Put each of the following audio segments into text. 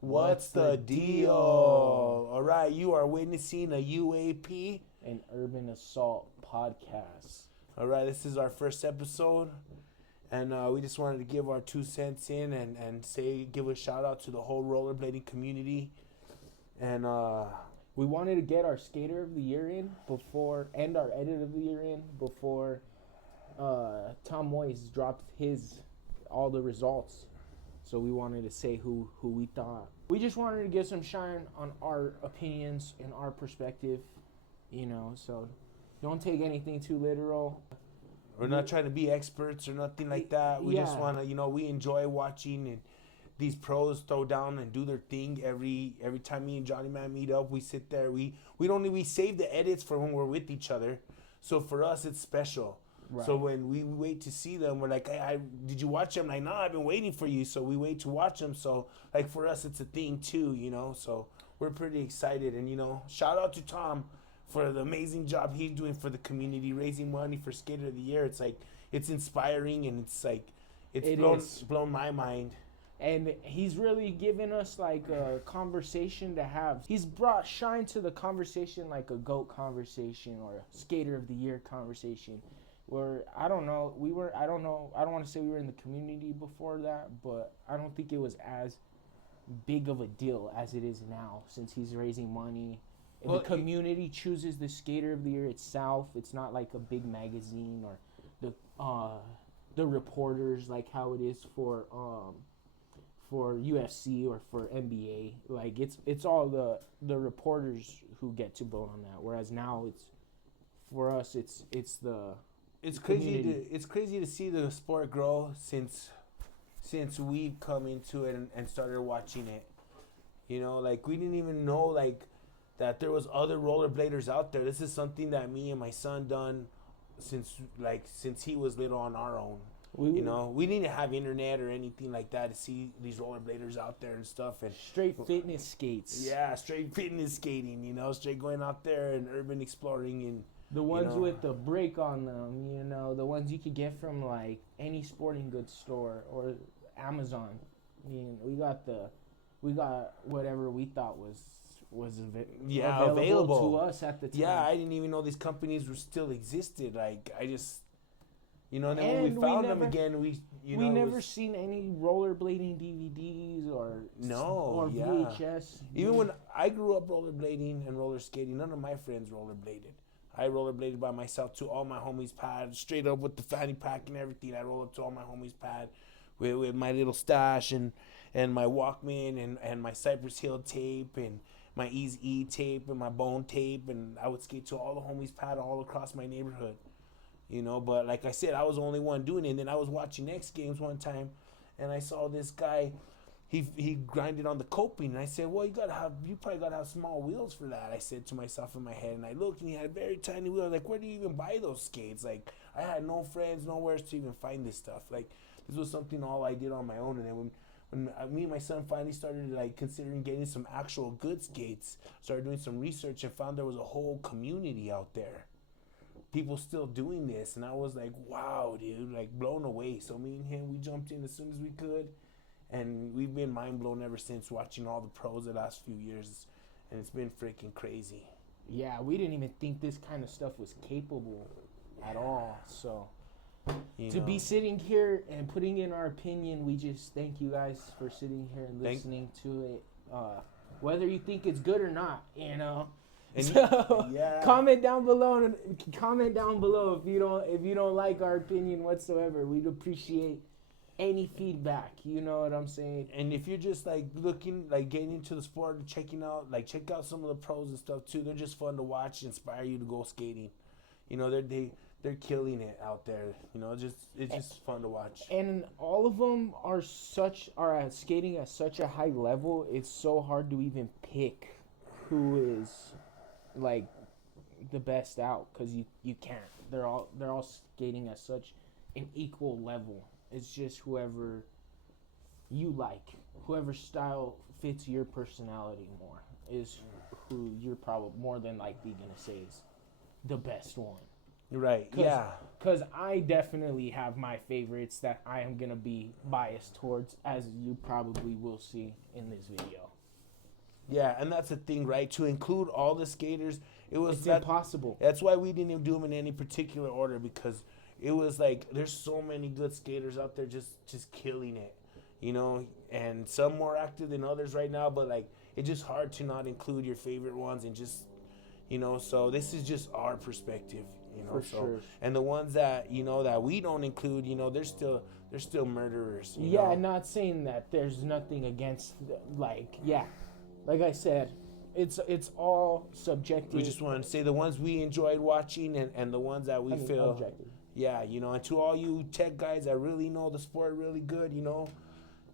What's the deal? All right, you are witnessing a U.A.P. An urban assault podcast. All right, this is our first episode, and we just wanted to give our 2 cents in and give a shout out to the whole rollerblading community. And We wanted to get our skater of the year in and our edit of the year in before Tom Moyes dropped all the results. So we wanted to say who we thought. We just wanted to give some shine on our opinions and our perspective, so don't take anything too literal. we're not trying to be experts or nothing like that. We just Yeah. want to, we enjoy watching and these pros throw down and do their thing every time me and Johnny Man meet up. We sit there. We save the edits for when we're with each other. So for us, it's special. Right. So when we wait to see them, we're like, hey, did you watch them? Like, no, I've been waiting for you. So we wait to watch them. So, like, for us, it's a thing, too, So we're pretty excited. And, shout out to Tom for the amazing job he's doing for the community, raising money for Skater of the Year. It's, like, it's inspiring, and it's blown my mind. And he's really given us, like, a conversation to have. He's brought shine to the conversation, like a GOAT conversation or a Skater of the Year conversation. Where I don't want to say we were in the community before that, but I don't think it was as big of a deal as it is now, since he's raising money. And the community chooses the Skater of the Year itself. It's not like a big magazine or the reporters, like how it is for UFC or for NBA. Like it's all the reporters who get to vote on that. Whereas now for us it's the It's community. crazy to see the sport grow since we've come into it and started watching it. Like, we didn't even know, like, that there was other rollerbladers out there. This is something that me and my son done since he was little on our own. We didn't have internet or anything like that to see these rollerbladers out there and stuff. And Straight fitness skates. yeah, straight fitness skating. Straight going out there and urban exploring and. The ones with the brake on them, the ones you could get from like any sporting goods store or Amazon. We got whatever we thought was available to us at the time. Yeah, I didn't even know these companies were still existed. Like, I just, then when And we found them again, we never seen any rollerblading DVDs or VHS. Even when I grew up rollerblading and roller skating, none of my friends rollerbladed. I rollerbladed by myself to all my homies' pad, straight up with the fanny pack and everything. I roll up to all my homies' pad with my little stash and my Walkman and my Cypress Hill tape and my Ease-E tape and my Bone tape, and I would skate to all the homies' pad all across my neighborhood. But like I said, I was the only one doing it. And then I was watching X Games one time, and I saw this guy. He grinded on the coping, and I said, well, you probably gotta have small wheels for that. I said to myself in my head, and I looked, and he had very tiny wheels. Like, where do you even buy those skates? Like, I had no friends, nowhere to even find this stuff. Like, this was something all I did on my own. And then when me and my son finally started like considering getting some actual good skates, started doing some research and found there was a whole community out there. People still doing this, and I was like, wow, dude, like blown away. So me and him, we jumped in as soon as we could. And we've been mind blown ever since, watching all the pros the last few years, and it's been freaking crazy. Yeah, we didn't even think this kind of stuff was capable at all. So to be sitting here and putting in our opinion, we just thank you guys for sitting here and listening to it. Whether you think it's good or not, And comment down below. If you don't like our opinion whatsoever. We'd appreciate any feedback, you know what I'm saying? And if you're just like looking, like getting into the sport and check out some of the pros and stuff too. They're just fun to watch, inspire you to go skating. They're killing it out there. It's just fun to watch. And all of them are skating at such a high level. It's so hard to even pick who is like the best out, because you can't. They're all skating at such an equal level. It's just whoever you like, whoever style fits your personality more is who you're probably more than likely going to say is the best one. Right. Yeah. Because I definitely have my favorites that I am going to be biased towards, as you probably will see in this video. Yeah, and that's the thing, right? To include all the skaters, It's impossible. That's why we didn't do them in any particular order, because it was like there's so many good skaters out there just killing it, you know, and some more active than others right now, but like it's just hard to not include your favorite ones and just, you know, so this is just our perspective, you know. For sure. And the ones that, you know, that we don't include, you know, they're still murderers, you Yeah, know? not saying that there's nothing against, like I said, it's all subjective. We just want to say the ones we enjoyed watching and the ones that we feel objective. Yeah, you know, and to all you tech guys that really know the sport really good, you know.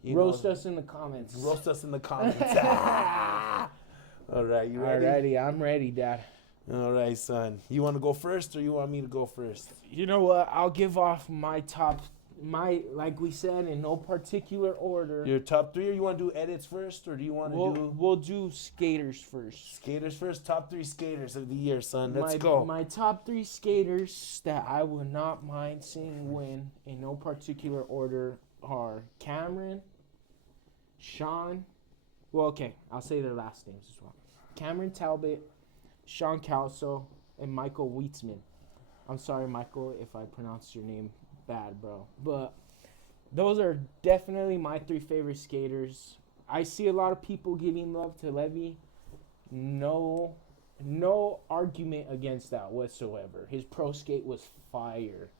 Roast us in the comments. Roast us in the comments. All right, you ready? Alrighty, I'm ready, Dad. All right, son. You want to go first or you want me to go first? You know what? I'll give off my like we said, in no particular order. Your top three, or you want to do edits first, or do you want to We'll do skaters first. Skaters first? Top three skaters of the year, son. Let's go. My top three skaters that I would not mind seeing win in no particular order are Cameron, Sean. Well, okay, I'll say their last names as well. Cameron Talbot, Sean Calso, and Michael Wietzman. I'm sorry, Michael, if I pronounced your name bad, bro. But those are definitely my three favorite skaters. I see a lot of people giving love to Levy. No argument against that whatsoever. His pro skate was fire.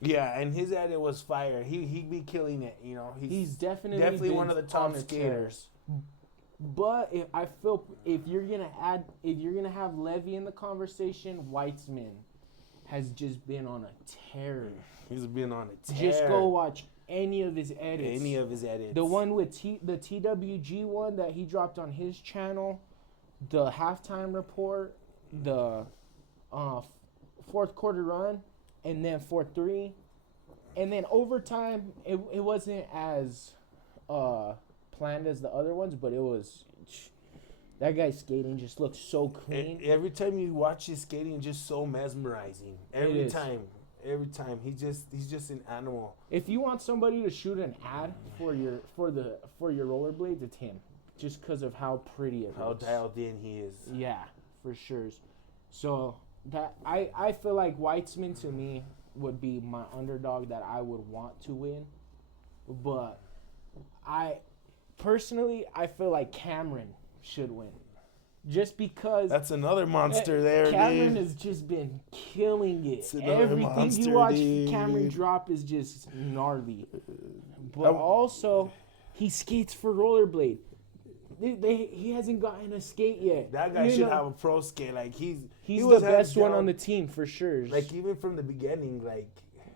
Yeah, and his edit was fire. He'd be killing it, you know. He's definitely one of the top skaters. But I feel if you're gonna have Levy in the conversation, Weitzman has just been on a tear. He's been on a tear. Just go watch any of his edits. The one with the TWG one that he dropped on his channel, the halftime report, the fourth quarter run, and then 4-3, and then overtime. It wasn't as planned as the other ones, but it was. That guy's skating just looks so clean. Every time you watch his skating, it's just so mesmerizing. Every time he's just an animal. If you want somebody to shoot an ad for your rollerblades, it's him, just because of how pretty it looks. How dialed in he is. Yeah, for sure. So that I feel like Weitzman to me would be my underdog that I would want to win, but I feel like Cameron should win. Just because that's another monster there, Cameron dude. has just been killing it. Everything monster, you watch dude. Cameron drop is just gnarly. But also, he skates for rollerblade. He hasn't gotten a skate yet. That guy should have a pro skate. Like he's the best one on the team for sure. Like even from the beginning, like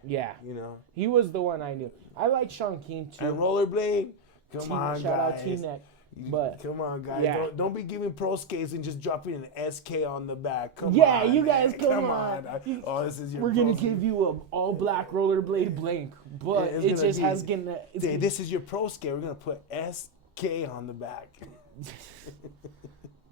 yeah, you know, he was the one I knew. I like Sean King too. And rollerblade. Come on, shout guys. out T-Neck. But come on, guys. Yeah. Don't be giving pro skates and just dropping an SK on the back. Come yeah, on, you guys, man. come on. Oh, this is your. We're gonna give you an all black rollerblade blank, but Yeah, it just has gonna. This is your pro skate. We're gonna put SK on the back.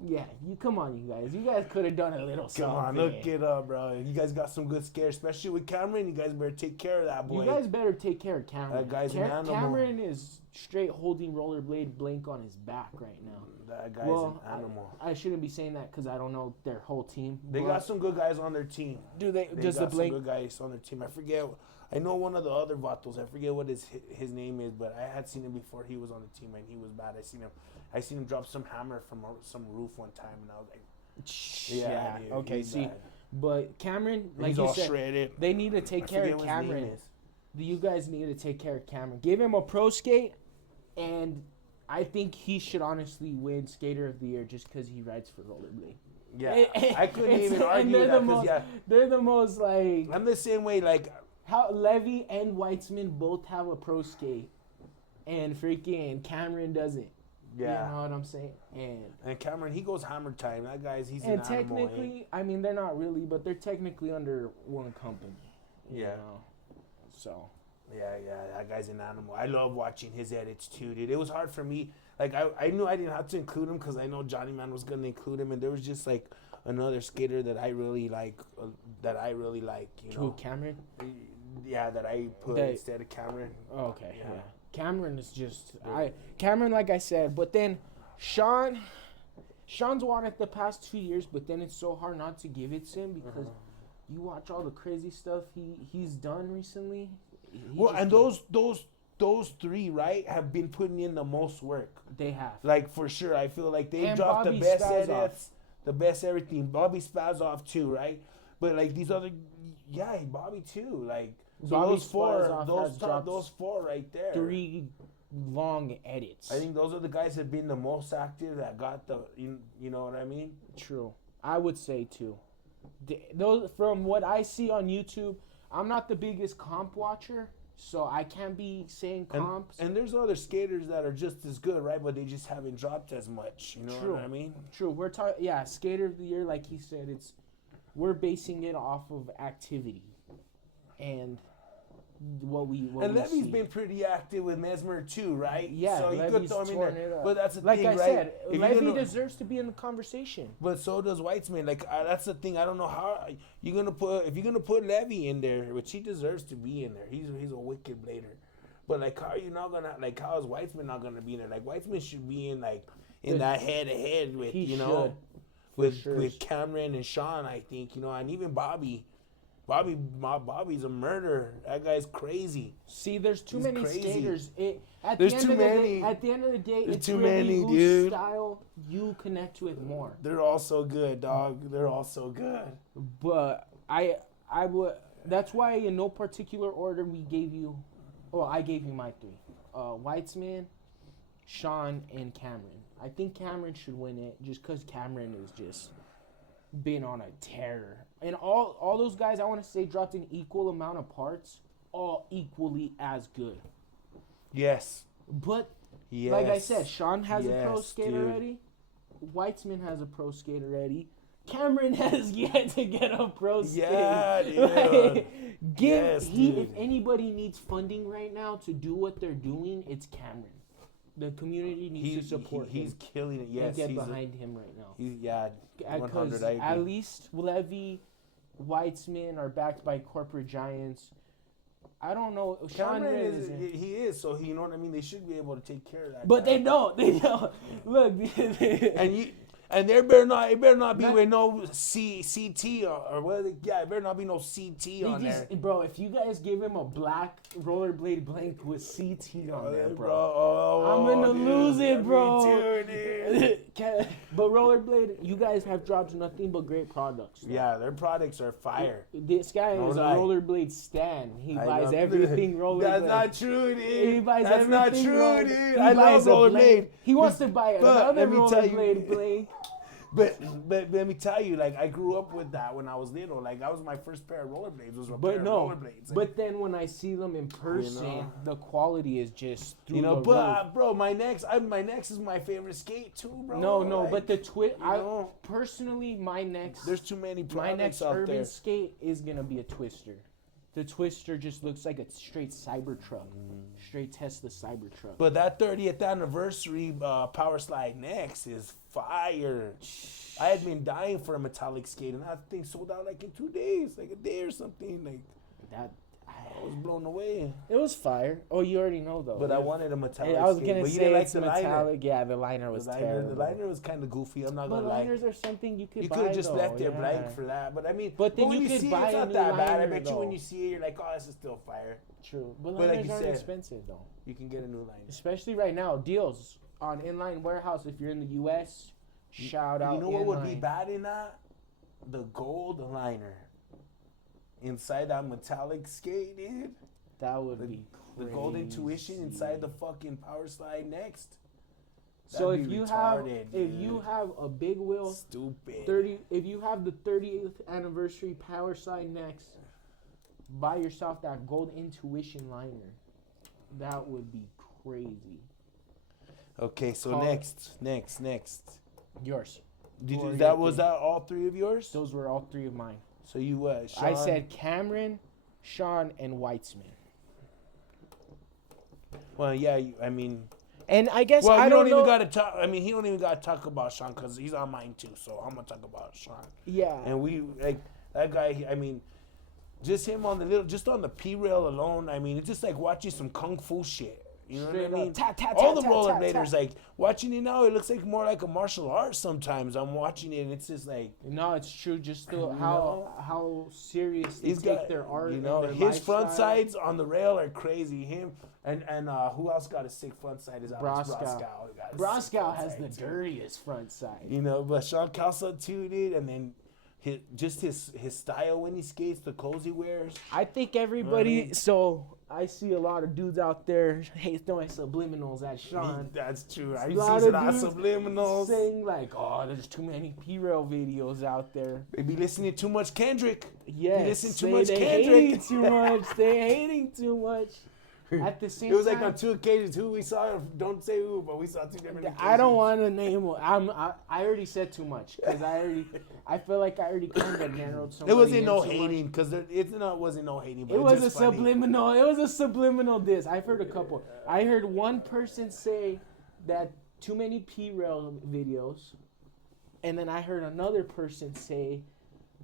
Yeah, come on, you guys. You guys could have done a little something. Come on, look it up, bro. You guys got some good skates, especially with Cameron. You guys better take care of that boy. You guys better take care of Cameron. That guy's an animal. Cameron is straight holding rollerblade blank on his back right now. That guy's an animal. I shouldn't be saying that because I don't know their whole team. They got some good guys on their team. Do they? They Does got the blank? some good guys on their team. I forget. I know one of the other Vatos. I forget what his name is, but I had seen him before he was on the team, and he was bad. I seen him drop some hammer from some roof one time, and I was like, yeah. Dude, Okay, see, bad. But Cameron, like he's you all said, shredded. they need to take care of Cameron. You guys need to take care of Cameron. Give him a pro skate, and I think he should honestly win Skater of the Year just because he rides for rollerblade. Yeah, I couldn't even argue with that because they're the most like. I'm the same way. Like how Levy and Weitzman both have a pro skate, and freaking Cameron doesn't. Yeah, you know what I'm saying. And Cameron, he goes hammer time. That guy's he's and an animal, technically, I mean, they're not really, but they're technically under one company. You know? So. Yeah, that guy's an animal. I love watching his edits too, dude. It was hard for me. Like I knew I didn't have to include him because I know Johnny Man was gonna include him, and there was just like another skater that I really like. You Who, know. Cameron? Yeah, that I put That- instead of Cameron. Oh, okay. Yeah. Yeah. Cameron is just Cameron, like I said, but then Sean's won it the past 2 years, but then it's so hard not to give it to him because you watch all the crazy stuff he's done recently. Well, and those three, right, have been putting in the most work. They have. Like, for sure, I feel like they And dropped Bobby the best Spazov. edits, the best everything. Bobby Spazov too, right? But like these other, yeah, Bobby too. Like so Bobby those four, Spazov has dropped those four right there. 3 long edits. I think those are the guys that have been the most active that got the, you know what I mean? True. I would say too. Those from what I see on YouTube, I'm not the biggest comp watcher, so I can't be saying comps. And there's other skaters that are just as good, right? But they just haven't dropped as much. You know True. what I mean? True. We're talking, yeah, skater of the year, like he said. We're basing it off of activity, and what we And we Levy's see. been pretty active with Mesmer too, right? Yeah, so you could Levy's throw him in torn there. it up. But that's the Like thing, I right? said, If you're Levy gonna- deserves to be in the conversation. But so does Weitzman. Like that's the thing. I don't know how you're gonna put if you're gonna put Levy in there, which he deserves to be in there. He's a wicked blader. But like, how are you not gonna like? How is Weitzman not gonna be in there? Like Weitzman should be in like in that head to head with He with sure. with Cameron and Sean. I think and even Bobby. Bobby's a murderer. That guy's crazy. See, there's too He's many crazy. skaters. There's too many. At the end of the day, There's it's too really many, whose dude. style you connect with more. They're all so good, dog. They're all so good. But I would. That's why in no particular order we gave you. Well, I gave you my 3: Weitzman, Sean, and Cameron. I think Cameron should win it just because Cameron is just been on a terror. And all those guys, I want to say, dropped an equal amount of parts, all equally as good. Yes. But Yes. like I said, Sean has a pro Yes, skate dude. already. Weitzman has a pro skate already. Cameron has yet to get a pro skate. Yeah, dude. Yes, If dude. anybody needs funding right now to do what they're doing, it's Cameron. The community needs to support he's him killing it. Yes, and get he's behind him right now. He's 100. Because I agree. at least Levy, Weitzman are backed by corporate giants. I don't know. Sean Cameron Red is isn't. he is so you know what I mean. They should be able to take care of that. But guy. they don't. They don't. Look. And there better not be Not- with no CT or whether it better not be no CT on there. Bro, if you guys give him a black rollerblade blank with CT on there, bro. Oh, I'm gonna dude. lose it, Me bro. too, dude. But rollerblade, you guys have dropped nothing but great products. though. Yeah, their products are fire. This guy No is lie. a rollerblade stan. He I buys love- everything rollerblade. That's not true, dude. He buys That's not everything true, roller- dude. He I love buys a rollerblade. blank. He wants to buy But another let me tell you- rollerblade blank. But let me tell you, like I grew up with that when I was little. Like that was my first pair of rollerblades. Was a pair But of no, rollerblades. but then when I see them in person, know? the quality is just through you know, the but roof. bro, my next is my favorite skate too, bro. No, Like, but the know? personally, my next there's too many my products next out urban there. skate is gonna be a Twister. The Twister just looks like a straight Cybertruck, straight Tesla Cybertruck. But that 30th anniversary Power Slide Next is fire. I had been dying for a metallic skate, and that thing sold out like in 2 days, like a day or something. Like That I was blown away. it was fire. Oh, you already know though. But I wanted a metallic I was skate. gonna But you say didn't like it's the metallic. Yeah, the liner was liner. terrible. The liner was kind of goofy. I'm not But gonna lie. liners are something you could You buy. could have just though, left it yeah. blank for that. But I mean, But then when you could see buy it, it's a not new that bad. I liner, bet you when though. you see it, you're like, oh, this is still fire. True, but But like liners you aren't said- expensive though. You can get a new liner. Especially right now, deals on Inline Warehouse. If you're in the U.S., shout out. You know what would be Inline. bad in that? The gold liner inside that metallic skate, dude. That would The- be The crazy. gold intuition inside the fucking Power Slide Next. So That'd if be you retarded, have a big wheel, Stupid. 30. If you have the 30th anniversary Power Slide next, buy yourself that gold intuition liner. That would be crazy. Okay, so Call- next. Yours. Did Or you, your was three. that all three of yours? Those were all 3 of mine. So you what? I Sean? said Cameron, Sean, and Weitzman. Well, yeah. I mean, And I guess Well, I we don't don't know. even got to talk. I mean, he don't even got to talk about Sean because he's on mine too. So I'm gonna talk about Sean. Yeah. And we like that guy. I mean, just him on just on the P rail alone. I mean, it's just like watching some kung fu shit. You know Straight what I up. mean? Ta, ta, All ta, the ta, ta, rollerbladers, ta. like watching it now, it looks like more like a martial art. Sometimes I'm watching it, and it's just like No, it's true. Just You how serious they he's take got their art. You know, and their his front lifestyle. sides on the rail are crazy. Him and who else got a sick front side? Is Alex Broskow. Broskow. Got a sick Broskow front has side, the too. dirtiest front side. You know, but Sean Calsa too, dude, and then his style when he skates, the clothes he wears. I think everybody. Right. So I see a lot of dudes out there throwing subliminals at Sean. That's true. I A see lot a of lot of dudes subliminals. saying like, "Oh, there's too many P-rail videos out there." They be listening to too much Kendrick. Yes, listen too much they Kendrick. hating too much. They hating too much. At the same It was time, like on 2 occasions who we saw. Don't say who, but we saw 2 different occasions. I don't want to name. I already said too much because I feel like I already kind of narrowed somebody. It wasn't in no too much. hating because wasn't no hating. But It was a just funny. subliminal. It was a subliminal diss. I've heard a couple. I heard one person say that too many P-rail videos, and then I heard another person say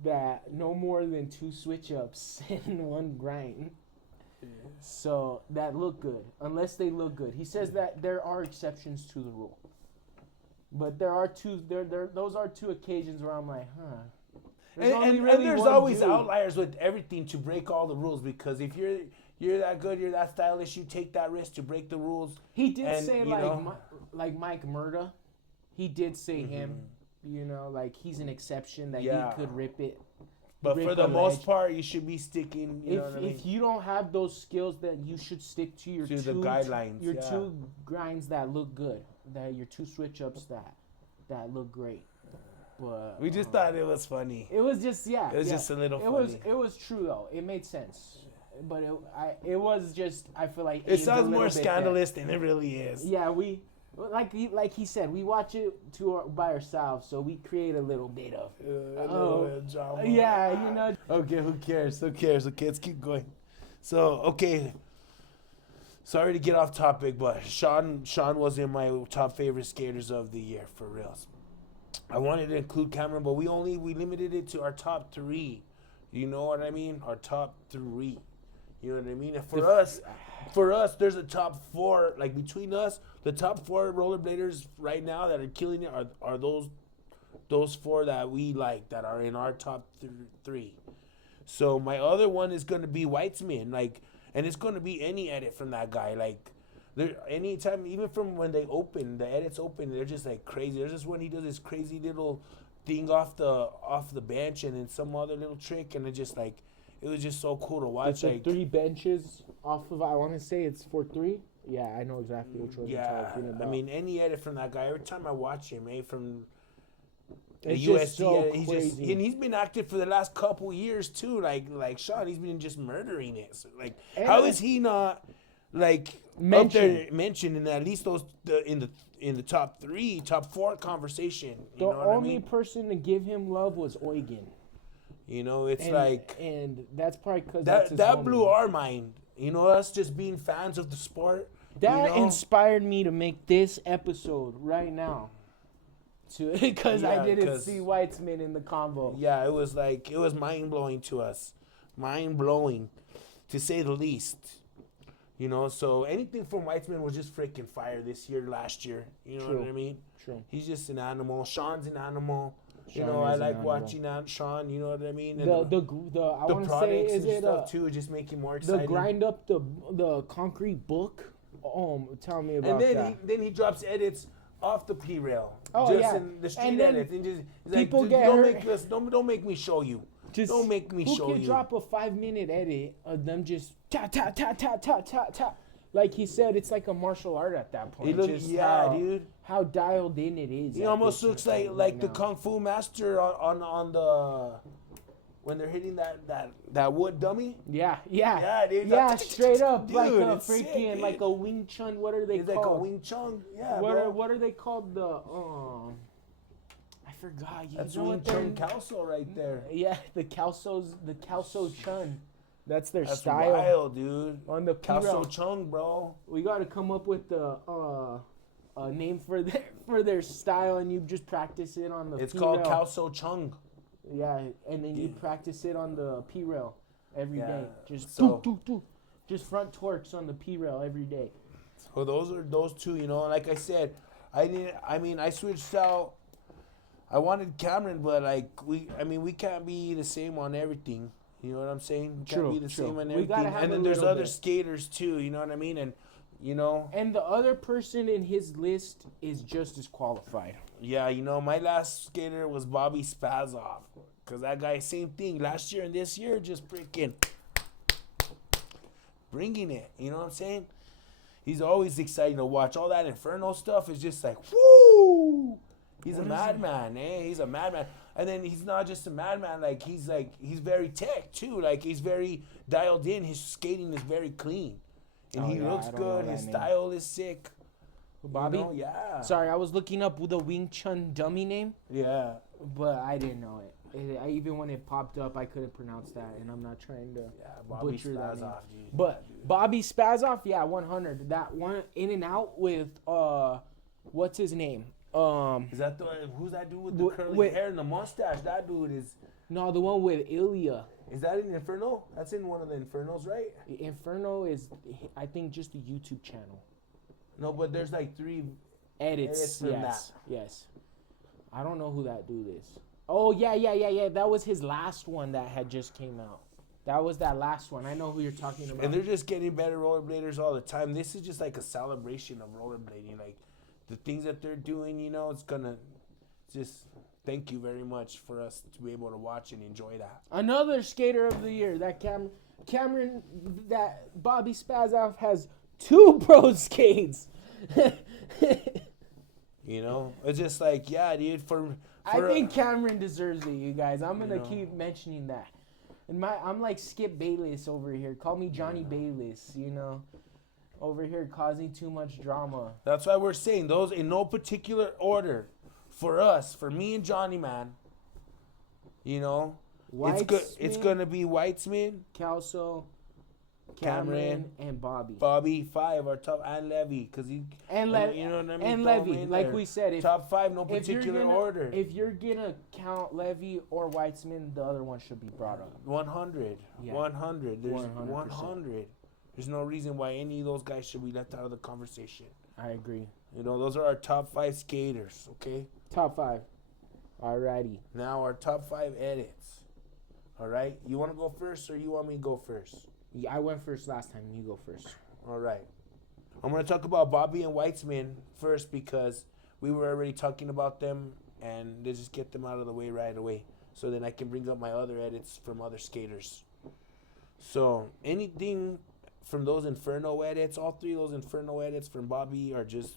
that no more than 2 switch-ups in one grind. So that look good, unless they look good. He says that there are exceptions to the rule, but there are two. Those are 2 occasions where I'm like, huh. And there's always outliers with everything to break all the rules because if you're that good, you're that stylish, you take that risk to break the rules. He did and, say you like know, like Mike Murda. He did say him. You know, like he's an exception that Yeah. he could rip it. But rip for the a most ledge. part, you should be sticking. You know what I mean? If you don't have those skills, then you should stick to your To two the guidelines, Your yeah. 2 grinds that look good. That your 2 switch ups that look great. But We just thought it was funny. it was just It was just a little funny. It was true though. It made sense. But it was just I feel like It aimed a sounds more little bit there. scandalous than it really is. Yeah, we like he said, we watch it by ourselves, so we create a little bit of A little bit of drama. yeah, you know. Okay, who cares? Okay, let's keep going. So, okay. Sorry to get off topic, but Sean was in my top favorite skaters of the year, for reals. I wanted to include Cameron, but we limited it to our top 3. You know what I mean? Our top 3. You know what I mean? And for us, there's a top 4. Like between us, the top 4 rollerbladers right now that are killing it are those 4 that we like that are in our top 3. So my other one is gonna be Weitzman, like, and it's gonna be any edit from that guy, like. Anytime, even from when they open, the edits open, they're just like crazy. There's just when he does this crazy little thing off the bench and then some other little trick, and it was just so cool to watch. It's like 3 benches off of. I want to say it's for 3. Yeah, I know exactly which one you're talking about. I mean, any edit from that guy. Every time I watch him, from the It's USD, just so edit, crazy. and he's been active for the last couple years too. Like Sean, he's been just murdering it. So, like, And how is he not like up there mentioned in at least in the top 3, top 4 conversation? The You know what only I mean? person to give him love was Eugen. You know, it's and that's probably because that blew our mind. You know, us just being fans of the sport. That you know? inspired me to make this episode right now. Because I didn't see Weitzman in the combo. Yeah, it was mind blowing to us, mind blowing, to say the least. You know, so anything from Weitzman was just freaking fire this year, last year. You know what I mean? True. He's just an animal. Sean's an animal. Sean you know, I is an like animal. watching out Sean. You know what I mean? And I want to say, products is and it stuff too, just make it more the exciting. grind up the concrete book? Tell me about and that. then he drops edits off the P rail. Oh, just yeah. in the street And then edits. And just he's people like, get hurt. don't make me show you. Don't make me show Who could you. drop a 5-minute edit of them just ta ta ta ta ta ta ta? Like he said, it's like a martial art at that point. Dude. How dialed in it is. He almost looks like the kung fu master on the when they're hitting that wood dummy. Yeah, dude. Yeah, straight up, Dude, like a it's sick, freaking, dude. like a Wing Chun. What are they It's called? like a Wing Chun. Yeah, What are they called? I forgot. That's know Wing what they're- Chun Calso right there. Yeah, the Calso Chun. That's their That's style. wild, dude. On the Calso P-Rail. Chung, bro. We got to come up with the a name for their style, and you just practice it on the. It's P called rail. Calso Chung. Yeah, and then you practice it on the P rail every day. Just So- just front torques on the P rail every day. Well, those two, you know. Like I said, I switched out. I wanted Cameron, but like we can't be the same on everything. You know what I'm saying? We True, can't be the true. same on We everything. gotta have And a then there's little other bit. skaters too. You know what I mean? And you know, And the other person in his list is just as qualified. yeah, you know, my last skater was Bobby Spazov, cause that guy, same thing. Last year and this year, just freaking bringing it. You know what I'm saying? He's always exciting to watch. All that Inferno stuff is just like, whoo! He's a madman, eh? He's a madman. And then he's not just a madman, he's very tech too. Like he's very dialed in. His skating is very clean. And Oh, he yeah, looks I don't know good. that His name. style is sick. Bobby? You know? Yeah. Sorry, I was looking up the Wing Chun dummy name, Yeah. but I didn't know it. Even when it popped up, I couldn't pronounce that, and I'm not trying to Yeah, Bobby butcher that name. Spazov, dude. But Bobby Spazov, yeah, 100. That one in and out with what's his name? Is that who's that dude with the curly with- hair and the mustache? That dude No, the one with Ilya. is that in Inferno? That's in one of the Infernos, right? Inferno is, I think, just a YouTube channel. No, but there's like 3. Edits, Edits from yes, yes. I don't know who that dude is. Oh yeah. That was his last one that had just came out. That was that last one. I know who you're talking about. And they're just getting better rollerbladers all the time. This is just like a celebration of rollerblading. Like the things that they're doing, you know, it's gonna just thank you very much for us to be able to watch and enjoy that. Another skater of the year. That Cameron, that Bobby Spazov has 2 pro skates. You know, it's just like, yeah, dude. I think Cameron deserves it, you guys. I'm gonna You know. keep mentioning that. And I'm like Skip Bayless over here. Call me Johnny Bayless, you know. Over here causing too much drama. that's why we're saying those in no particular order. For us, for me and Johnny, man. You know, it's good. It's Weitzman, gonna be Weitzman, Kelso, Cameron, and Bobby. Bobby 5, our top, and Levy, because he And Levy, you know what I mean. and Throw 'em Levy, in like there. we said, Top 5, no if you're particular gonna- order. if you're gonna count Levy or Weitzman, the other one should be brought up. 100. Yeah. 100. There's 100%. 100. There's no reason why any of those guys should be left out of the conversation. I agree. You know, those are our top 5 skaters, okay? Top 5. Alrighty. Now our top 5 edits. All right? You want to go first or you want me to go first? Yeah, I went first last time. You go first. All right. I'm going to talk about Bobby and Weitzman first because we were already talking about them and let's just get them out of the way right away so then I can bring up my other edits from other skaters. So anything from those Inferno edits, all 3 of those Inferno edits from Bobby are just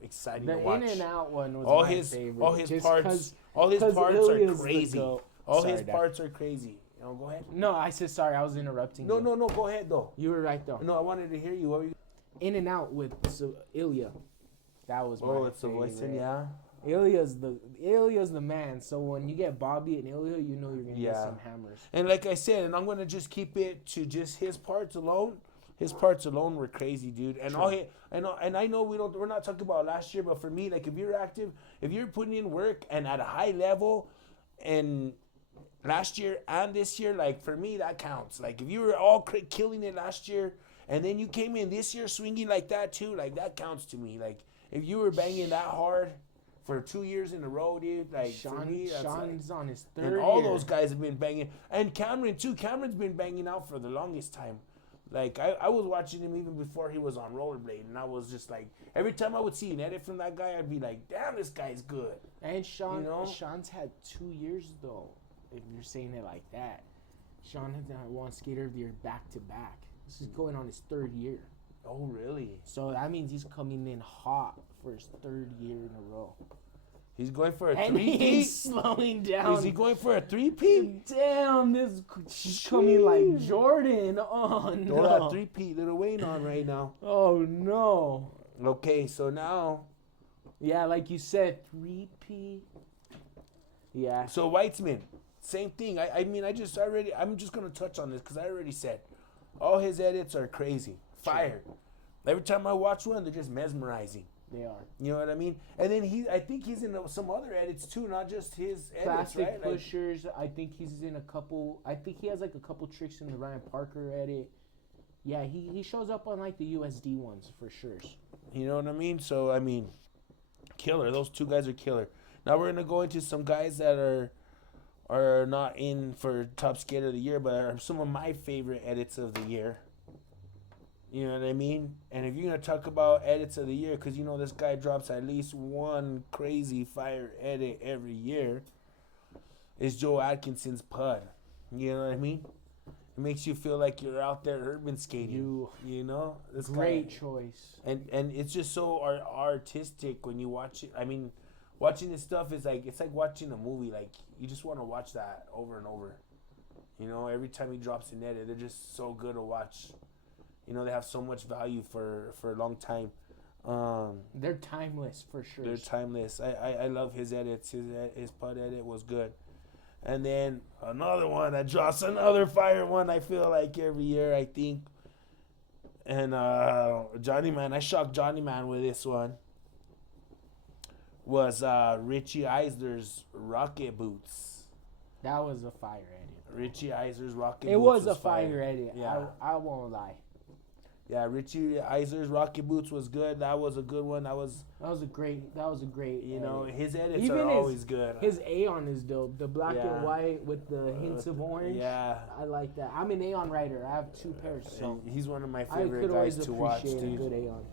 exciting The to watch. in and out one was all my his favorite. all his just parts all his 'cause parts Ilya's are the crazy. goat. All Sorry, his Dad. parts are crazy. You know, go ahead. No, I said sorry. I was interrupting No, you. no, go ahead though. You were right though. No, I wanted to hear you. What were you? In and out with Ilya. That was my Oh, it's the favorite. voice, yeah. Ilya's the man. So when you get Bobby and Ilya, you know you're gonna get Yeah. some hammers. And like I said, and I'm gonna just keep it to just his parts alone. His parts alone were crazy, dude. And all he, and I know we're not talking about last year, but for me, like if you're active, if you're putting in work and at a high level, and last year and this year, like for me that counts. Like if you were all killing it last year, and then you came in this year swinging like that too, like that counts to me. Like if you were banging that hard for 2 years in a row, dude, like for me, that's Sean's like, on his 3rd and all year. those guys have been banging, and Cameron too. Cameron's been banging out for the longest time. Like I was watching him even before he was on rollerblade, and I was just like, every time I would see an edit from that guy, I'd be like, damn, this guy's good. And Sean, You know? Sean's had 2 years though. If you're saying it like that, Sean has won Skater of the Year back to back. This is going on his 3rd year. Oh really? So that means he's coming in hot for his 3rd year in a row. He's going for a And 3P. he's slowing down. Is he going for a 3P? Damn, this is coming like Jordan. Oh Throw no. that 3P Little Wayne on right now. Oh no. Okay, so now, Yeah, like you said, 3P. Yeah. so Weitzman, same thing. I'm just gonna touch on this because I already said, all his edits are crazy, fire. Every time I watch one, they're just mesmerizing. They are. You know what I mean? And then I think he's in some other edits too, not just his edits, Plastic right? Pushers. I think he's in a couple. I think he has like a couple tricks in the Ryan Parker edit. Yeah, he shows up on like the USD ones for sure. You know what I mean? So I mean, killer. Those two guys are killer. Now we're gonna go into some guys that are not in for top skater of the year, but are some of my favorite edits of the year. You know what I mean? And if you're going to talk about edits of the year, because you know this guy drops at least one crazy fire edit every year, is Joe Atkinson's Pud. You know what I mean? It makes you feel like you're out there urban skating. You know? This Great guy, choice. And it's just so artistic when you watch it. I mean, watching this stuff is like, it's like watching a movie. Like, you just want to watch that over and over. You know, every time he drops an edit, they're just so good to watch. You know, they have so much value for a long time. They're timeless for sure. They're timeless. I love his edits. His Pud edit was good. And then another one that drops another fire one, I feel like every year, I think. And Johnny Man, I shocked Johnny Man with this one. Was Richie Eisler's Rocket Boots. That was a fire edit. Richie Eisler's Rocket Boots. It was a fire edit. Yeah. I won't lie. Yeah, Richie Eisler's Rocket Boots was good. That was a good one. That was a great. You know, his edits Even are always good. His Aeon is dope. The black and white with the hints of orange. Yeah, I like that. I'm an Aeon rider. I have 2 pairs. So he's one of my I favorite could always guys to watch, appreciate a dude. good Aeon.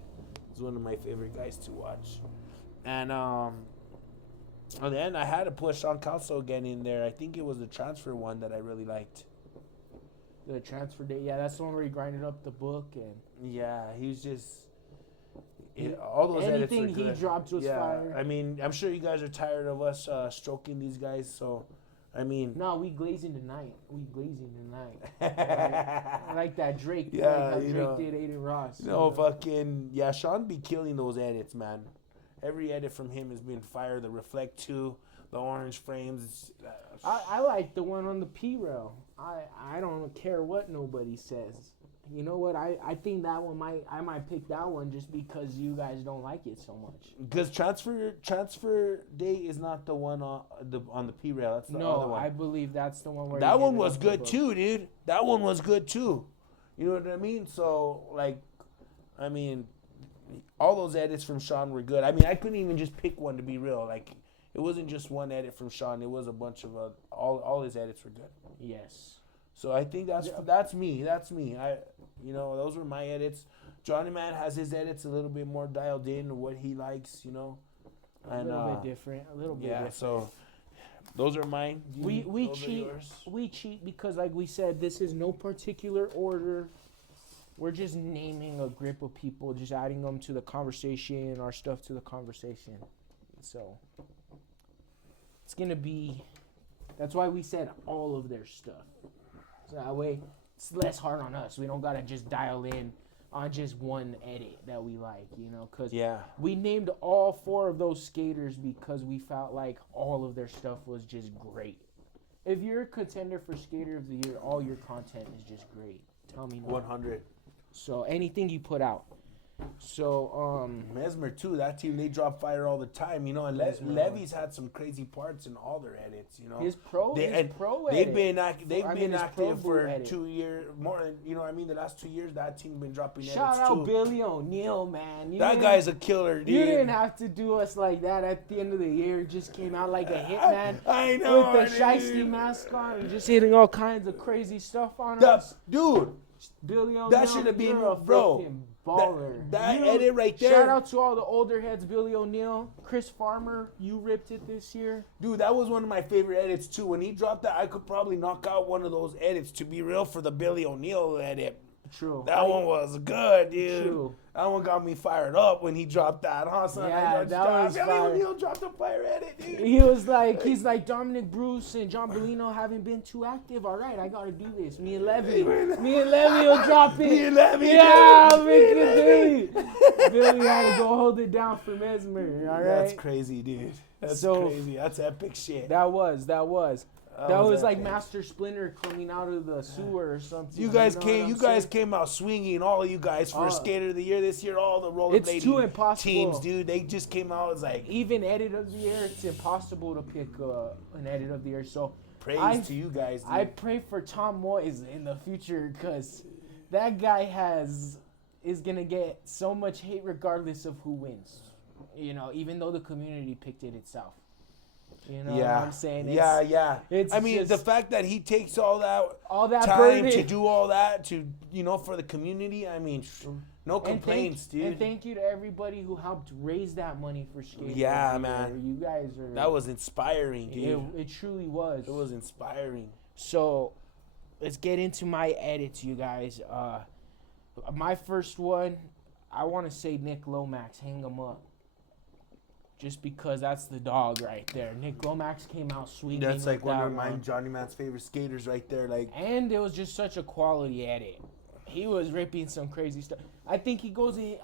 He's one of my favorite guys to watch. And then I had to put Sean Calso again in there. I think it was the transfer one that I really liked. The transfer day, yeah, that's the one where he grinded up the book and yeah, he's just all those edits are good. Anything he dropped was fire. I mean, I'm sure you guys are tired of us stroking these guys, so I mean, no, we glazing tonight. Like that Drake. Yeah, like how you Drake know. did Aiden Ross. Fucking yeah, Sean be killing those edits, man. Every edit from him has been fire. The Reflect 2, the orange frames. I like the one on the P rail. I don't care what nobody says. You know what? I think that one I might pick that one just because you guys don't like it so much. Because transfer day is not the one on the P rail. That's the other one. I believe that's the one where that one was good too, dude. That one was good too. You know what I mean? So like, I mean, all those edits from Sean were good. I mean, I couldn't even just pick one to be real. Like, it wasn't just one edit from Sean. It was a bunch of all his edits were good. Yes. So I think that's me. Those were my edits. Johnny Man has his edits a little bit more dialed in what he likes, you know. A little bit different. Yeah, so those are mine. We cheat because, like we said, this is no particular order. We're just naming a group of people, just adding them to the conversation, our stuff to the conversation. So it's gonna be. That's why we said all of their stuff. So that way, it's less hard on us. We don't gotta just dial in on just one edit that we like, you know, because we named all 4 of those skaters because we felt like all of their stuff was just great. If you're a contender for Skater of the Year, all your content is just great. Tell me no. 100. So anything you put out. So Mesmer too. That team, they drop fire all the time, you know. And Levy's had some crazy parts in all their edits, you know. His pro They've edit. been active for edit. 2 years more. You know what I mean? The last 2 years, that team been dropping edits too. Shout out Billy O'Neill, man. That guy's a killer, dude. You didn't have to do us like that at the end of the year. Just came out like a hitman. I know. With the shiesty mask on and just hitting all kinds of crazy stuff on us. Dude. Billy O'Neill, That should have been, you're a bro. fucking baller. That edit right there. Shout out to all the older heads, Billy O'Neill, Chris Farmer. You ripped it this year. Dude, that was one of my favorite edits too. When he dropped that, I could probably knock out one of those edits, to be real, for the Billy O'Neill edit. True. That one was good, dude. True. That one got me fired up when he dropped that, huh, son? Yeah, that was Billy fire. O'Neill dropped a fire edit, dude. He's like Dominic Bruce and John Bellino haven't been too active. All right, I gotta do this. Me and Levy will drop it. Me and Levy, yeah, I'll make it big. Billy had to go hold it down for Mesmer. All right. That's crazy, dude. That's crazy. That's epic shit. That was. That was like epic. Master Splinter coming out of the sewer or something. You guys know came. what You I'm guys saying? came out swinging. All of you guys for Skater of the Year this year. All the rollerblading It's too impossible. teams, dude. They just came out. It's like Even edit of the year, it's impossible to pick an edit of the year. So praise to you guys, dude. I pray for Tom Moyes in the future because that guy is gonna get so much hate regardless of who wins. You know, even though the community picked it itself. You know what I'm saying? I mean, the fact that he takes all that time burden to do all that for the community. I mean, no complaints, dude. And thank you to everybody who helped raise that money for skating. Yeah, man. You guys are. That was inspiring, dude. It truly was. It was inspiring. So, let's get into my edits, you guys. My first one, I want to say Nick Lomax, hang him up. Just because that's the dog right there. Nick Lomax came out swinging. That's like one of my Johnny Man's favorite skaters right there. Like, and it was just such a quality edit. He was ripping some crazy stuff. I think he goes in.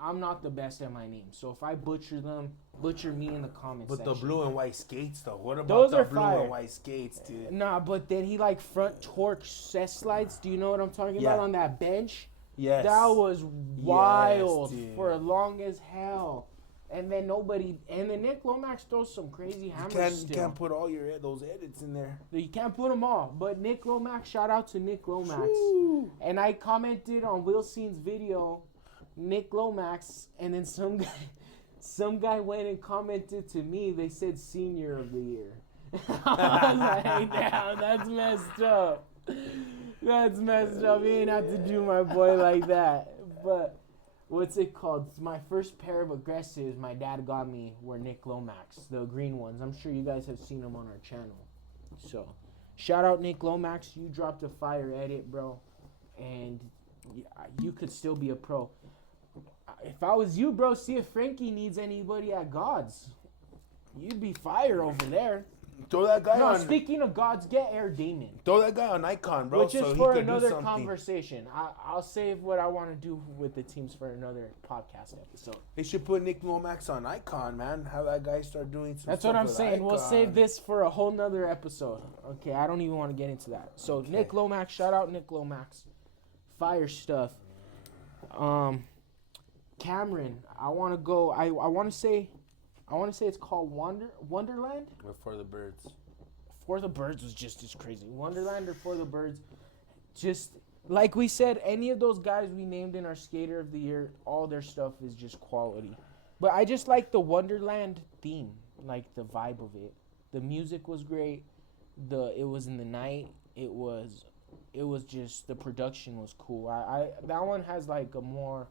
I'm not the best at my names. So if I butcher them, butcher me in the comments but section. the blue and white skates, though. What about Those the are blue fire. and white skates, dude? Nah, but then he like front torque cess slides. Do you know what I'm talking about on that bench? Yes. That was wild Yes, for long as hell. And then Nick Lomax throws some crazy hammers. You can't put all those edits in there. You can't put them all. But Nick Lomax, shout out to Nick Lomax. Woo. And I commented on Will Seen's video, Nick Lomax, and then some guy went and commented to me. They said Senior of the Year. I was like, damn, that's messed up. That's messed up. You ain't have to do my boy like that. But what's it called? My first pair of aggressives my dad got me were Nick Lomax, the green ones. I'm sure you guys have seen them on our channel. So, shout out Nick Lomax. You dropped a fire edit, bro. And you could still be a pro. If I was you, bro, see if Frankie needs anybody at God's. You'd be fire over there. Throw that guy on. Speaking of God's, get Air Damon. Throw that guy on Icon, bro. Which is so for he could another do something. conversation. I'll save what I want to do with the teams for another podcast episode. They should put Nick Lomax on Icon, man. Have that guy start doing some That's stuff what I'm with saying. We'll Icon. save this for a whole nother episode. Okay, I don't even want to get into that. So Okay. Nick Lomax, shout out Nick Lomax. Fire stuff. Cameron, I want to go. I want to say it's called Wonderland. Or For the Birds. For the Birds was just as crazy. Wonderland or For the Birds, just like we said, any of those guys we named in our Skater of the Year, all their stuff is just quality. But I just like the Wonderland theme, like the vibe of it. The music was great. It was in the night. It was just the production was cool. I that one has like a more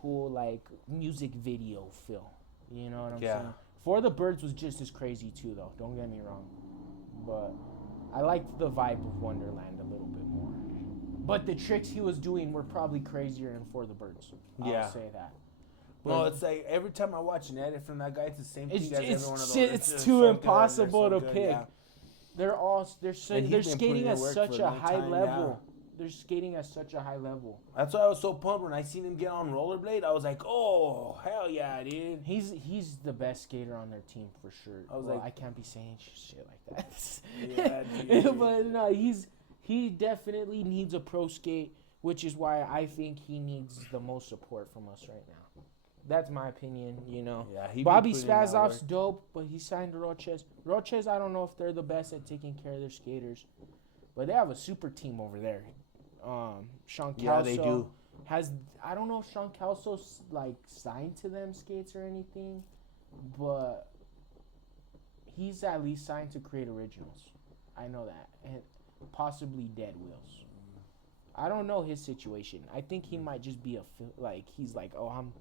cool like music video feel. You know what I'm saying? For the Birds was just as crazy too, though. Don't get me wrong, but I liked the vibe of Wonderland a little bit more. But the tricks he was doing were probably crazier than For the Birds. I'll say that. Well, it's like every time I watch an edit from that guy, it's the same thing as every one of those. It's just too so impossible good. to They're so pick. good, yeah. They're skating at such a high time, level. They're skating at such a high level. That's why I was so pumped when I seen him get on rollerblade. I was like, oh, hell yeah, dude. He's the best skater on their team for sure. I was like, I can't be saying shit like that. Yeah, dude. But no, he definitely needs a pro skate, which is why I think he needs the most support from us right now. That's my opinion, you know. Yeah, Bobby Spazov's dope, but he signed to Roches. Roches, I don't know if they're the best at taking care of their skaters, but they have a super team over there. Sean Kelso Yeah, they do. I don't know if Sean Kelso's like signed to them skates or anything, but he's at least signed to Create Originals. I know that, and possibly Dead Wheels. I don't know his situation. I think he might just be he's like, oh, I'm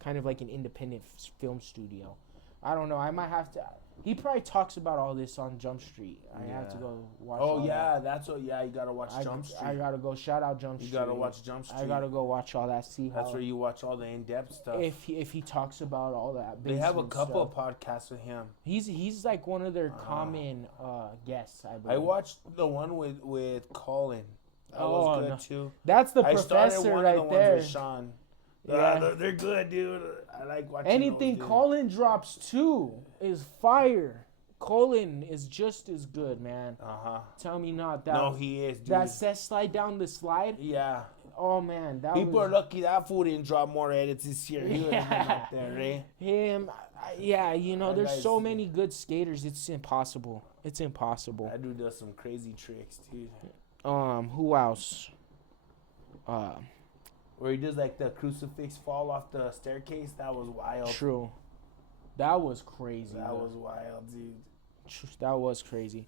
kind of like an independent film studio. I don't know. I might have to. He probably talks about all this on Jump Street. I have to go watch. Oh yeah, that's what. Yeah, you gotta watch Jump Street. I gotta go. Shout out Jump Street. You gotta watch Jump Street. I gotta go watch all that. See that's where you watch all the in-depth stuff. If he talks about all that. They have a couple of podcasts with him. He's like one of their common guests. I believe. I watched the one with Colin. That was good too. That's the I started professor one right of the there. ones with Sean. Yeah. They're good, dude. I like watching Anything those, dude. Colin drops too is fire. Colin is just as good, man. Tell me not that. No, he is, dude. That set slide down the slide. Yeah. Oh man, that People was. are lucky that fool didn't drop more edits this year. He would have been up there, eh? Him, yeah, you know, That there's guy's- so many good skaters. It's impossible. It's impossible. That dude does some crazy tricks, dude. Who else? Where he does like the crucifix fall off the staircase. That was wild. True. That was crazy. That though. was wild, dude. That was crazy.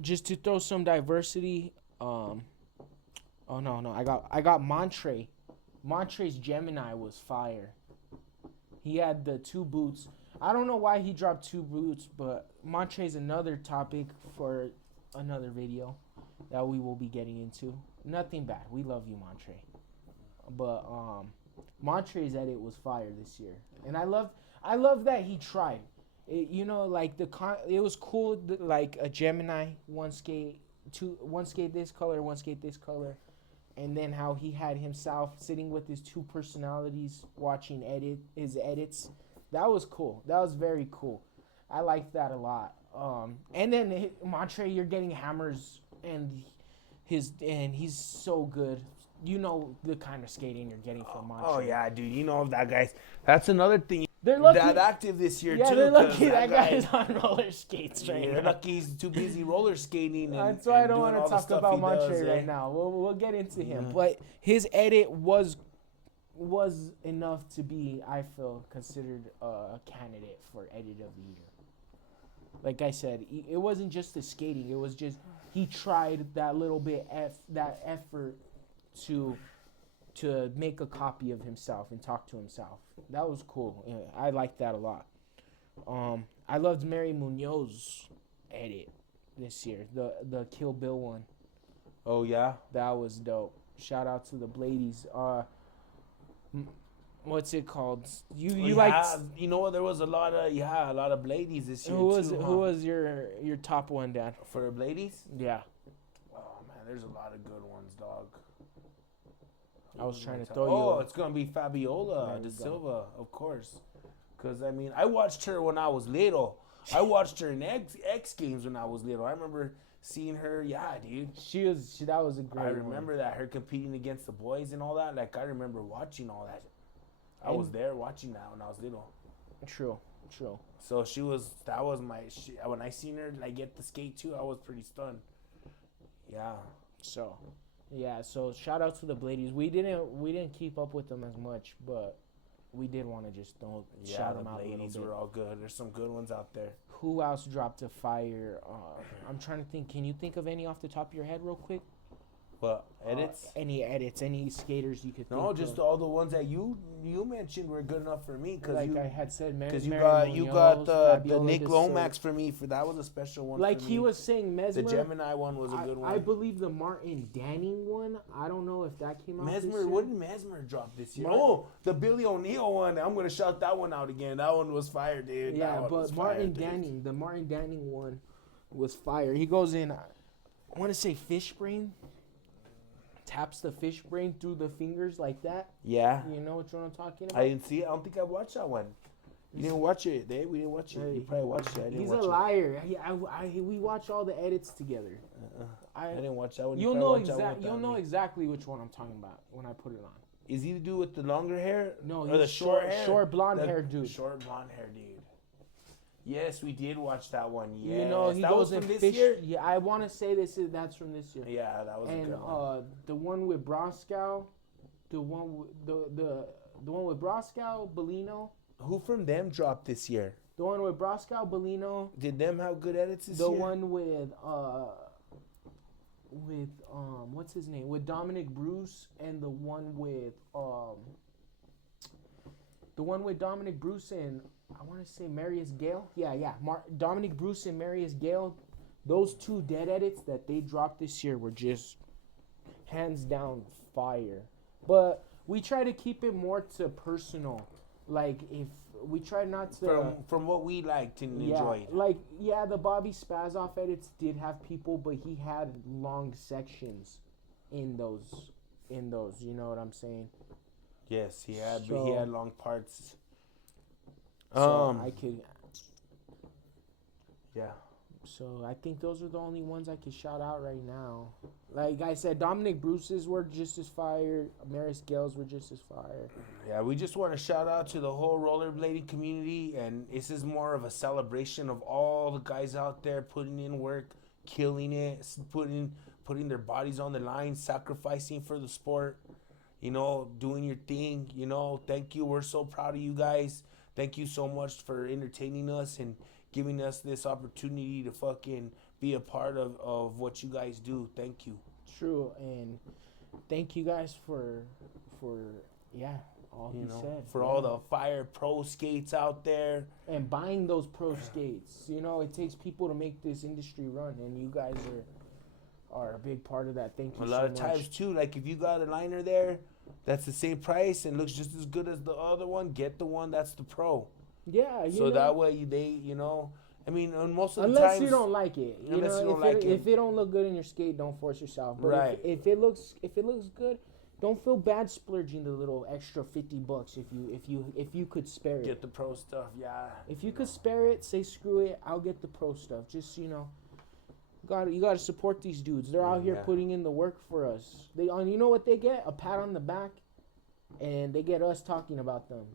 Just to throw some diversity. Oh no, I got Montre. Montre's Gemini was fire. He had the 2 boots. I don't know why he dropped 2 boots, but Montre's another topic for another video that we will be getting into. Nothing bad. We love you, Montre. But Montre's edit was fire this year, and I love that he tried. You know, like it was cool. Like a Gemini, one skate this color, one skate this color, and then how he had himself sitting with his 2 personalities watching his edits. That was cool. That was very cool. I liked that a lot. And then Montre, you're getting hammers, and he's so good. You know the kind of skating you're getting from Montre. Oh yeah, dude. You know that guy's. That's another thing. They're lucky. That active this year Yeah, too. they're lucky 'cause that guy's on roller skates right They're now. lucky he's too busy roller skating. And, That's why I and don't doing want all to the talk stuff about he Montre does, right eh? now. We'll get into him, Yeah. but his edit was enough to be, I feel, considered a candidate for edit of the year. Like I said, it wasn't just the skating. It was just he tried that little bit that effort to make a copy of himself and talk to himself. That was cool. Yeah, I liked that a lot. I loved Mary Munoz's edit this year, the Kill Bill one. Oh yeah. That was dope. Shout out to the Bladies. What's it called? You liked? You know what? There was a lot of Bladies this year Who was too. who was your top one, Dad? for Bladies? Yeah, Oh man, there's a lot of good ones, dog. I was trying to Who throw am I talking- you. Oh, it's gonna be Fabiola There de you go. Silva, of course. Cause I mean, I watched her when I was little. I watched her in X Games when I was little. I remember seeing her. Yeah, dude. That was a great. I one. remember that, her competing against the boys and all that. Like I remember watching all that. I was And- there watching that when I was little. True. So that was when I seen her like get the skate too, I was pretty stunned. Yeah. So shout out to the Bladies. We didn't keep up with them as much, but we did want to just shout the them out a little ladies bit. were all good. There's some good ones out there. Who else dropped a fire? I'm trying to think. Can you think of any off the top of your head, real quick? But edits? Any edits? Any skaters you could think No, of? just all the ones that you mentioned were good enough for me. Cause like you, I had said, Because Mary you Munoz, got the Fabiola Nick de Silva. Lomax for me. That was a special one. Like for he me. was saying, The Mesmer. Gemini one was a good one. I believe the Martin Danning one. I don't know if that came out this Mesmer, year. what did Mesmer drop this year? Martin- Oh, the Billy O'Neill one. I'm gonna shout that one out again. That one was fire, dude. Yeah, That one was but fire, dude. The Martin Danning one was fire. He goes in, I want to say fish brain, taps the fish brain through the fingers like that. Yeah. You know what I'm talking about? I didn't see it. I don't think I watched that one. You didn't watch it, Dave? We didn't watch it. You probably watched it. I didn't He's watch a liar. We watch all the edits together. it. I didn't watch that one. You'll probably know watched that one without You'll know me. exactly which one I'm talking about when I put it on. Is he to do with the longer hair? No, or he's the short hair? short blonde hair dude. Short blonde hair dude. Yes, we did watch that one. Yes. You know, he that goes was in from this fish. year? Yeah, I want to say that's from this year. Yeah, that was a And good one. the one with Broskow, the one with the one with Broskow, Bellino, Who from them dropped this year? the one with Broskow, Bellino, Did them have good edits this the year? one with what's his name, with Dominic Bruce, and the one with Dominic Bruce and I want to say Marius Gale. Yeah. Dominic Bruce and Marius Gale. Those 2 dead edits that they dropped this year were just hands down fire. But we try to keep it more to personal. Like if we try not to from what we liked and enjoyed. the Bobby Spazoff edits did have people, but he had long sections in those. You know what I'm saying? Yes, he had So- he had long parts. So I could. Yeah. So I think those are the only ones I can shout out right now. Like I said, Dominic Bruce's were just as fire. Maris Gales were just as fire. Yeah, we just want to shout out to the whole rollerblading community, and this is more of a celebration of all the guys out there putting in work, killing it, putting their bodies on the line, sacrificing for the sport, you know, doing your thing, you know. Thank you. We're so proud of you guys. Thank you so much for entertaining us and giving us this opportunity to fucking be a part of what you guys do. Thank you. True, and thank you guys for all he said. For all the fire pro skates out there. And buying those pro skates. You know, it takes people to make this industry run, and you guys are a big part of that. Thank you so much. A lot of times, too, like if you got a liner there that's the same price and looks just as good as the other one, get the one that's the pro. Yeah, so that way I mean, most of the unless times, you don't like it, if it don't look good in your skate, don't force yourself. But right. if it looks good, don't feel bad splurging the little extra $50 if you could spare it. Get the pro stuff, yeah. If you could spare it, say screw it. I'll get the pro stuff. Just you got to support these dudes. They're out here putting in the work for us. You know what they get? A pat on the back, and they get us talking about them.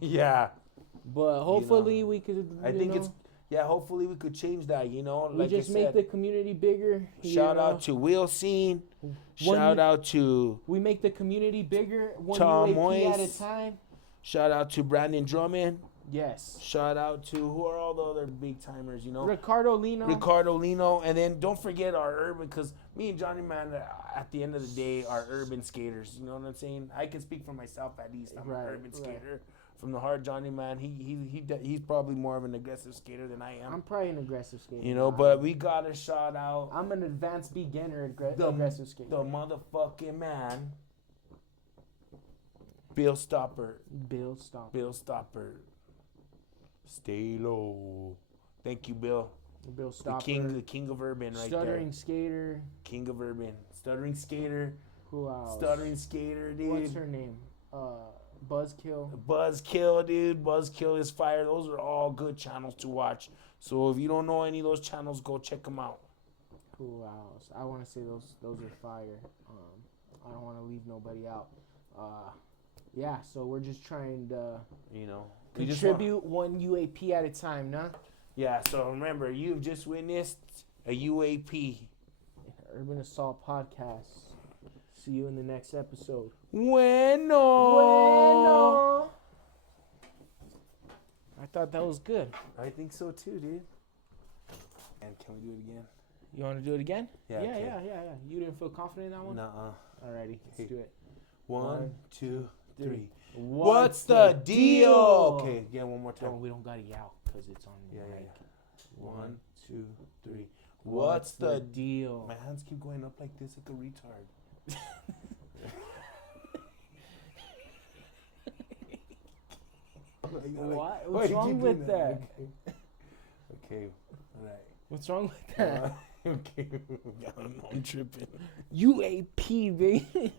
Yeah. But hopefully we could. Hopefully we could change that. You know, we just make the community bigger. Shout out to Wheel Scene. Shout out to. We make the community bigger. One Tom U.A.P. Moyes. at a time. Shout out to Brandon Drummond. Yes. Shout out to who are all the other big timers? You know, Ricardo Lino, and then don't forget our urban, because me and Johnny Man, at the end of the day, are urban skaters. You know what I'm saying? I can speak for myself at least. I'm an urban skater. From the heart, Johnny Man, he's probably more of an aggressive skater than I am. I'm probably an aggressive skater. You know, but we gotta shout out. I'm an advanced beginner aggressive skater. The motherfucking man, Bill Stopper. Bill Stopper. Stay low. Thank you, Bill. Bill Stopper. The king of urban, right Stuttering there. skater. King of urban. Stuttering skater. Who else? Stuttering skater, dude. What's her name? Buzzkill, dude. Buzzkill is fire. Those are all good channels to watch. So if you don't know any of those channels, go check them out. Who else? I want to say those are fire. I don't want to leave nobody out. So we're just trying to, contribute one U.A.P. at a time, nah? Yeah, so remember, you've just witnessed a U.A.P. Urban Assault Podcast. See you in the next episode. Bueno. I thought that was good. I think so too, dude. And can we do it again? You want to do it again? Yeah. Yeah. You didn't feel confident in that one? Nuh-uh. Alrighty, let's do it. 1, 2, 3. What's the deal? Okay, again, one more time. We don't gotta yell because it's on. Yeah. 1, 2, 3. What's the deal? My hands keep going up like this like a retard. What? What's wrong with that? Okay. All right. What's wrong with that? Okay. I'm tripping. U.A.P. baby.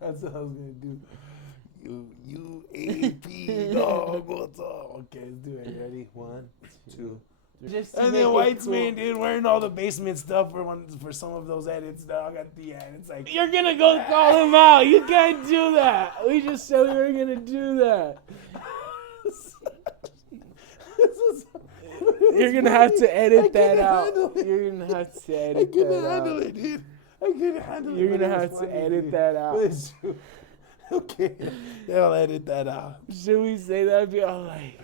That's what I was gonna do. U.A.P. Dog, what's up? Okay, let's do it. Ready? 1, 2. And then White's man, dude, wearing all the basement stuff for some of those edits, dog. At the end, it's like you're gonna go call him out. You can't do that. We just said we were gonna do that. You're gonna have to edit that out. You're gonna have to edit that out. I couldn't handle it, dude. You're gonna have to edit that out. Okay, I'll edit that out. Should we say that? Be all like.